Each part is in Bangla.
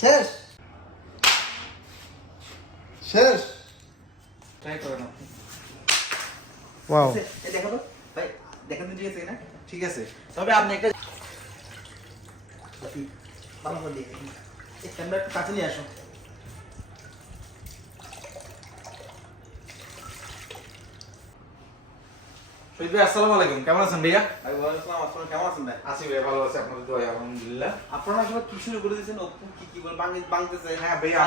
শেষ শেষ ট্রাই করেন আপনি। ওয়াও এই দেখো তো ভাই, দেখেন তো ঠিক আছে কিনা? ঠিক আছে, তবে আপনি একটা ভালো করে দেখে এই ক্যামেরা একটু কাছে নিয়ে আসো। শহীদ ভাই আসসালামু আলাইকুম, কেমন আছেন ভাইয়া? ভাই ওয়ালাইকুম আসসালাম, আসসালাম, কেমন আছেন ভাই? আছি ভাইয়া, ভালো আছি, আপনাদের দোয়ায় আলহামদুলিল্লাহ। আপনারা আসলে কি শুরু করে দিয়েছেন? ওপো কি বল বাংলাদেশে? হ্যাঁ ভাইয়া,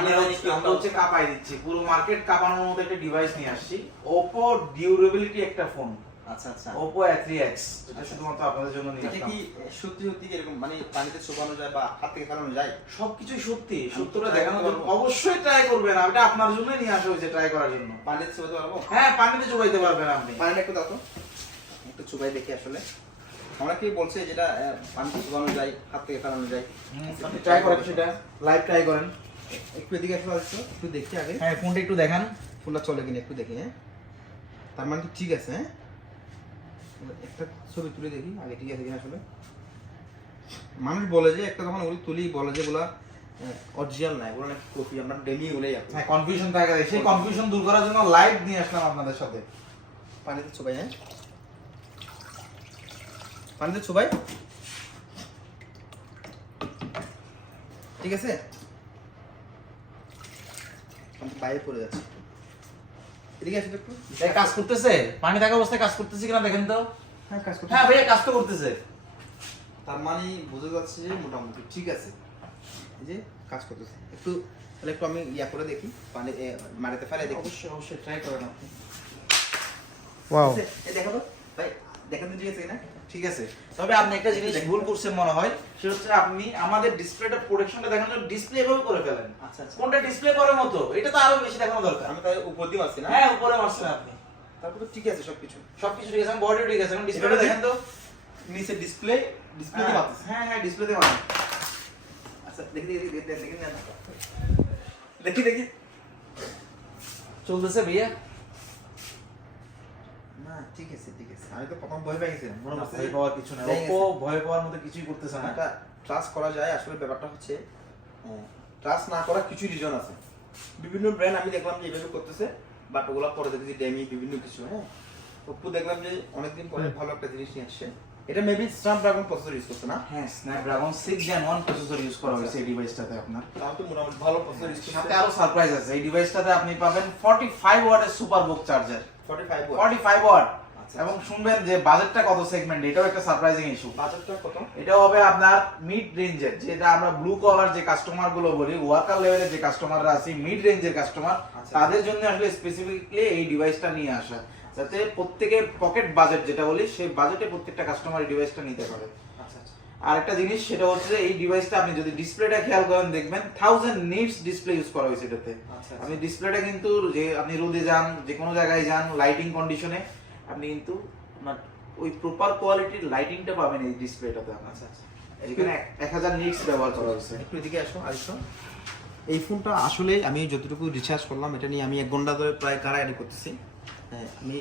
আমরা হচ্ছে কাঁপাই দিচ্ছি, পুরো মার্কেট কাঁপানোর মতো একটা ডিভাইস নিয়ে আসছি। Oppo ডিউরেবিলিটি একটা ফোন, আচ্ছা আচ্ছা, Oppo A3X, এটা শুধুমাত্র আপনাদের জন্য নিয়ে এটা আসলাম। কি সত্যি সত্যি এরকম মানে পানিতে চোবানো যায় বা হাত থেকে ফেলানো যায়? সবকিছুই সত্যি, সত্যটা try দেখানোর করতে জন্য পারবো। অবশ্যই ট্রাই করবেন, এটা আপনার জন্যই নিয়ে আসা হয়েছে, ট্রাই করার জন্য। পানিতে চোবাতে পারবো? হ্যাঁ, পানিতে চুবাইতে পারবেন আপনি। পানিটা একটু দাও তো, একটু চুবাই দেখি। আসলে আমরা কি বলছে যেটা পানিতে চুবানো যায়, হাত থেকে ফেলানো যায়। আপনি ট্রাই করেন সেটা, লাইভ ট্রাই করেন। একটু এদিকে আসলে আসছো, একটু দেখি আগে হ্যাঁ, ফোনটা একটু দেখান। ফোনটা চলে কিনা একটু দেখি। হ্যাঁ, তার মানে তো ঠিক আছে। হ্যাঁ, একটা ছবি তুলে দেখি আগে ঠিক আছে কিনা। আসলে মানুষ বলে যে একটা যখন ওগুলো তুলি বলে যে ওগুলা অরিজিনাল নাই, ওগুলো নাকি কপি। আমরা ডেলি ওগুলোই আপনি হ্যাঁ, কনফিউশন থাকে, সেই কনফিউশন দূর করার জন্য লাইভ নিয়ে আসলাম আপনাদের সাথে। পানিতে চুবাই। হ্যাঁ, পানিতে চুবাই, ঠিক আছে। আমি বাইরে পড়ে যাচ্ছে, এদিকে আসলে একটু। এই কাজ করতেছে, পানি থাকা অবস্থায় কাজ করতেছে কিনা দেখেন তো। হ্যাঁ, কাজ করতে। হ্যাঁ ভাইয়া, কাজ তো করতেছে। তার মানে বোঝা যাচ্ছে যে মোটামুটি ঠিক আছে, এই যে কাজ করতেছে। একটু তাহলে একটু আমি ইয়া করে দেখি, পানি মাটিতে ফেলে দেখি। অবশ্যই অবশ্যই ট্রাই করেন আপনি। ওয়াও এই দেখো তো ভাই, দেখেন তো ঠিক আছে কিনা? ঠিক আছে, তবে আপনি একটা জিনিস ভুল করছেন মনে হয়, সেটা হচ্ছে আপনি আমাদের ডিসপ্লেটা প্রোটেকশনটা দেখানোর জন্য ডিসপ্লে এভাবে করে ফেলেন। আচ্ছা আচ্ছা, কোনটা ডিসপ্লে করার মতো, এটা তো আরো বেশি দেখানো দরকার। আমি তাই উপর দিয়ে আসছি না? হ্যাঁ, উপরে মারছেন আপনি, তারপর তো ঠিক আছে সবকিছু। সবকিছু ঠিক আছে, বডি ঠিক আছে, এখন ডিসপ্লেটা দেখেন তো। নিচে ডিসপ্লে ডিসপ্লে দিয়ে বাতাস। হ্যাঁ হ্যাঁ, ডিসপ্লেতে মারেন। আচ্ছা দেখি দেখি দেখি দেখি না, দেখি দেখি। চলতেছে ভাইয়া? না ঠিক আছে ঠিক আছে, আমি তো প্রথম ভয় পেয়ে গেছিলাম, মনে হচ্ছে ভয় পাওয়ার কিছু না, ভেঙে Oppo গেছে। ভয় পাওয়ার মতো কিছুই করতেছে না। এটা ট্রাস্ট করা যায়। আসলে ব্যাপারটা হচ্ছে ট্রাস্ট না করার কিছু রিজন আছে। বিভিন্ন ব্র্যান্ড আমি দেখলাম যে এভাবে করতেছে, বাট ওগুলো পরে দেখেছি ড্যামি বিভিন্ন কিছু। হ্যাঁ, ওপ্পো দেখলাম যে অনেকদিন পরে ভালো একটা জিনিস নিয়ে আসছে। এটা মেবি স্ন্যাপড্রাগন প্রসেসর ইউজ করছে না? হ্যাঁ, স্ন্যাপড্রাগন 6 Gen 1 প্রসেসর ইউজ করা হয়েছে এই ডিভাইসটাতে আপনার। তাও তো মোটামুটি ভালো প্রসেসর ইউজ সাথে করছে। আরো সারপ্রাইজ আছে, এই ডিভাইসটাতে আপনি পাবেন 45 ওয়াটের সুপারবুক চার্জার। 45 ওয়াট। 45 ওয়াট। আচ্ছা, এবং শুনবেন যে বাজেটটা কত সেগমেন্ট, এটাও একটা সারপ্রাইজিং ইস্যু। বাজেটটা কত? এটা হবে আপনার মিড রেঞ্জের, যেটা আমরা ব্লু কলার যে কাস্টমার গুলো বলি, ওয়ার্কার লেভেলের যে কাস্টমাররা আছে, মিড রেঞ্জের কাস্টমার, আচ্ছা। তাদের জন্য আসলে স্পেসিফিকলি এই ডিভাইসটা নিয়ে আসা, যাতে প্রত্যেকে পকেট বাজেট যেটা বলি, সেই বাজেটে প্রত্যেকটা কাস্টমার এই ডিভাইসটা নিতে পারে। আচ্ছা আচ্ছা, আর একটা জিনিস সেটা হচ্ছে যে এই ডিভাইসটা আপনি যদি ডিসপ্লেটা খেয়াল করেন দেখবেন 1000 নিটস ডিসপ্লে ইউজ করা হয়েছে এটাতে। আচ্ছা, আপনি ডিসপ্লেটা কিন্তু যে আপনি রোদে যান, যে কোনো জায়গায় যান, লাইটিং কন্ডিশনে আপনি কিন্তু আপনার ওই প্রপার কোয়ালিটির লাইটিংটা পাবেন এই ডিসপ্লেটাতে। আচ্ছা আচ্ছা। এখানে 1000 নিটস ব্যবহার করা হয়েছে। একটু এদিকে আসো আরেকটু। এই ফোনটা আসলে আমি যতটুকু রিসার্চ করলাম, এটা নিয়ে আমি 1 ঘন্টা ধরে প্রায় কারাকারি করতেছি। হ্যাঁ, আমি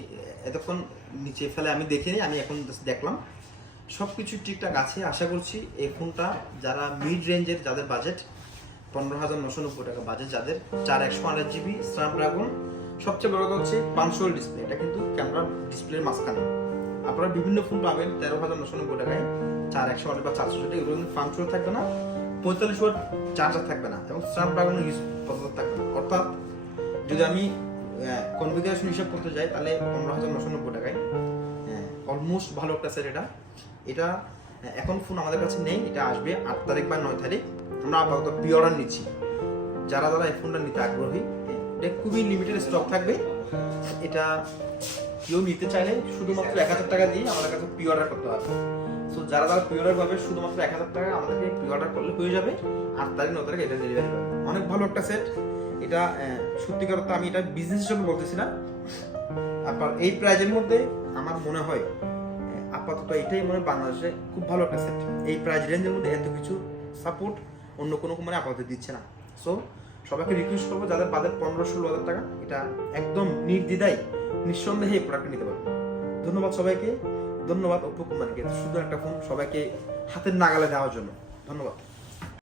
এতক্ষণ নিচে ফেলে আমি দেখিনি, আমি এখন just দেখলাম সব কিছু ঠিকঠাক আছে। আশা করছি এই ফোনটা যারা মিড রেঞ্জের, যাদের বাজেট 15,990 টাকা বাজেট, যাদের 4128GB স্ন্যাপড্রাগন, সবচেয়ে বড় কথা হচ্ছে পাঞ্চুয়াল ডিসপ্লে। এটা কিন্তু ক্যামেরা ডিসপ্লের মাঝখানে। আপনারা বিভিন্ন ফোন পাবেন 13,990 টাকায় 4128 বা 460, এগুলো কিন্তু পাঞ্চুয়াল থাকবে না, 45 ওয়াট চার্জার থাকবে না, এবং স্ন্যাপড্রাগন ইউজ প্রসেসর থাকবে না। অর্থাৎ যদি আমি কনফিগারেশন হিসাব করতে যাই তাহলে 15,990 টাকায় অলমোস্ট ভালো একটা সেট। এটা এখন ফোন আমাদের কাছে নেই, এটা আসবে 8 তারিখ বা 9 তারিখ। আমরা আপাতত প্রি অর্ডার নিচ্ছি। যারা যারা এই ফোনটা নিতে আগ্রহী, এটা খুবই লিমিটেড স্টক থাকবে। এটা কেউ নিতে চাইলে শুধুমাত্র 1000 টাকা দিয়ে আমাদের কাছে প্রি অর্ডার করতে হবে। সো যারা যারা প্রি অর্ডার করবে শুধুমাত্র 1000 টাকা আমাদেরকে প্রি অর্ডার করলে হয়ে যাবে। 8 তারিখ 9 তারিখ এটা ডেলিভারি হবে। অনেক ভালো একটা সেট এটা। সত্যিকার অর্থে আমি এটা বিজনেস হিসেবে বলতেছি না। আপনার এই প্রাইজের মধ্যে আমার মনে হয় আপাতত এটাই মনে হয় বাংলাদেশে খুব ভালো একটা সেট। এই প্রাইস রেঞ্জের মধ্যে এত কিছু সাপোর্ট অন্য কোনো কোম্পানি আপাতত দিচ্ছে না। সো সবাইকে রিকোয়েস্ট করবো, যাদের বাজেট 15-16 হাজার টাকা, এটা একদম নির্দ্বিধায় নিঃসন্দেহে এই প্রোডাক্টটা নিতে পারবে। ধন্যবাদ সবাইকে, ধন্যবাদ ওপ্পো কোম্পানিকে সুন্দর একটা ফোন সবাইকে হাতের নাগালে দেওয়ার জন্য। ধন্যবাদ।